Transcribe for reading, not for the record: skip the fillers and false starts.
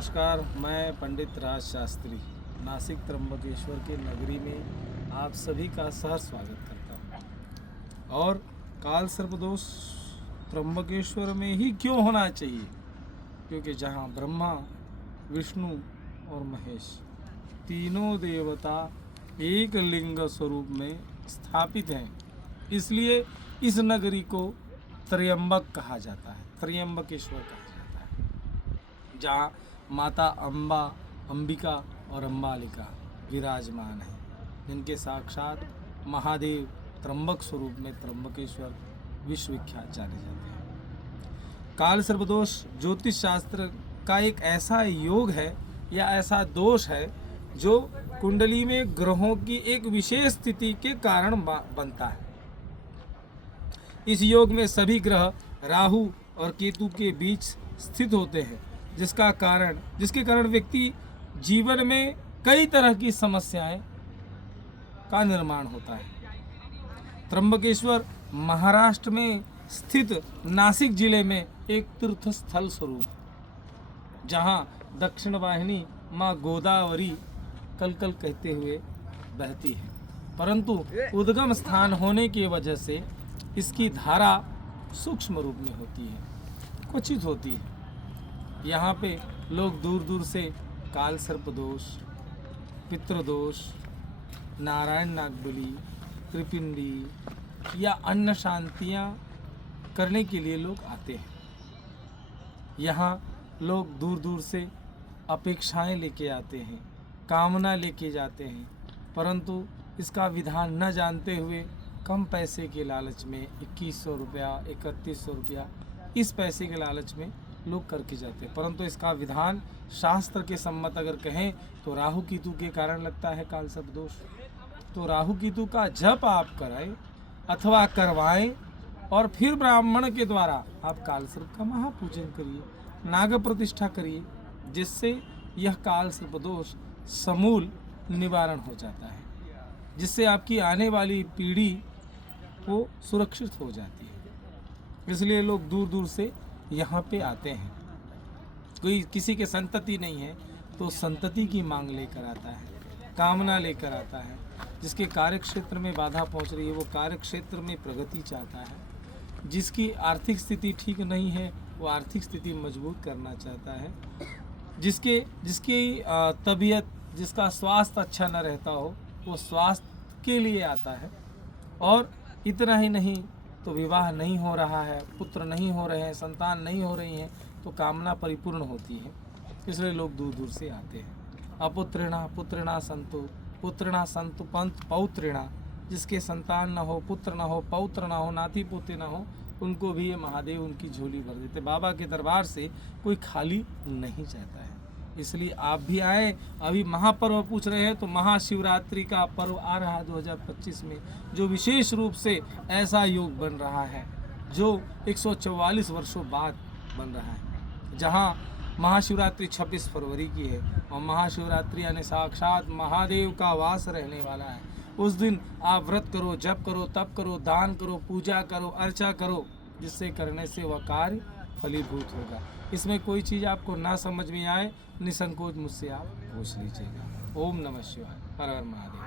नमस्कार, मैं पंडित राज शास्त्री नासिक त्र्यंबकेश्वर के नगरी में आप सभी का सहर्ष स्वागत करता हूँ। और काल सर्पदोष त्र्यंबकेश्वर में ही क्यों होना चाहिए? क्योंकि जहाँ ब्रह्मा, विष्णु और महेश तीनों देवता एक लिंग स्वरूप में स्थापित हैं, इसलिए इस नगरी को त्र्यंबक कहा जाता है, त्र्यंबकेश्वर कहा जाता है, जहाँ माता अम्बा, अंबिका और अम्बालिका विराजमान हैं, जिनके साक्षात महादेव त्र्यंबक स्वरूप में त्र्यंबकेश्वर विश्वविख्यात जाने जाते हैं। काल सर्पदोष ज्योतिष शास्त्र का एक ऐसा योग है या ऐसा दोष है जो कुंडली में ग्रहों की एक विशेष स्थिति के कारण बनता है। इस योग में सभी ग्रह राहु और केतु के बीच स्थित होते हैं, जिसके कारण व्यक्ति जीवन में कई तरह की समस्याएं का निर्माण होता है। त्र्यंबकेश्वर महाराष्ट्र में स्थित नासिक जिले में एक तीर्थ स्थल स्वरूप है, जहां दक्षिण वाहिनी माँ गोदावरी कलकल कहते हुए बहती है, परंतु उद्गम स्थान होने की वजह से इसकी धारा सूक्ष्म रूप में होती है, क्वचित होती है। यहाँ पे लोग दूर दूर से काल सर्पदोष, पितृदोष, नारायण नागबली, त्रिपिंडी या अन्य शांतियाँ करने के लिए लोग आते हैं। यहाँ लोग दूर दूर से अपेक्षाएं लेके आते हैं, कामना लेके जाते हैं, परंतु इसका विधान न जानते हुए कम पैसे के लालच में 2100 रुपया, 3100 रुपया इस पैसे के लालच में लोग करके जाते हैं, परंतु इसका विधान शास्त्र के सम्मत अगर कहें तो राहु केतु के कारण लगता है काल सर्पदोष। तो राहु केतु का जप आप कराएं अथवा करवाएं और फिर ब्राह्मण के द्वारा आप काल सर्प का महापूजन करिए, नाग प्रतिष्ठा करिए, जिससे यह काल सर्पदोष समूल निवारण हो जाता है, जिससे आपकी आने वाली पीढ़ी वो सुरक्षित हो जाती है। इसलिए लोग दूर दूर से यहाँ पे आते हैं। कोई किसी के संतति नहीं है तो संतति की मांग लेकर आता है, कामना लेकर आता है। जिसके कार्य क्षेत्र में बाधा पहुँच रही है वो कार्य क्षेत्र में प्रगति चाहता है। जिसकी आर्थिक स्थिति ठीक नहीं है वो आर्थिक स्थिति मजबूत करना चाहता है। जिसकी तबीयत, जिसका स्वास्थ्य अच्छा न रहता हो वो स्वास्थ्य के लिए आता है। और इतना ही नहीं तो विवाह नहीं हो रहा है, पुत्र नहीं हो रहे हैं, संतान नहीं हो रही हैं, तो कामना परिपूर्ण होती है। इसलिए लोग दूर दूर से आते हैं। अपुत्रिणा पुत्रिणा संतु पंत पौत्रिणा, जिसके संतान न हो, पुत्र न हो, पौत्र न हो, नाती पोते न हो, उनको भी ये महादेव उनकी झोली भर देते। बाबा के दरबार से कोई खाली नहीं जाता है। इसलिए आप भी आए। अभी महापर्व पूछ रहे हैं तो महाशिवरात्रि का पर्व आ रहा है 2025 में, जो विशेष रूप से ऐसा योग बन रहा है जो 144 वर्षों बाद बन रहा है, जहां महाशिवरात्रि 26 फरवरी की है और महाशिवरात्रि यानी साक्षात महादेव का वास रहने वाला है। उस दिन आप व्रत करो, जप करो, तप करो, दान करो, पूजा करो, अर्चा करो, जिससे करने से वह कार्य फलीभूत होगा। इसमें कोई चीज़ आपको ना समझ में आए, निसंकोच मुझसे आप पूछ लीजिएगा। ओम नमः शिवाय। हर हर महादेव।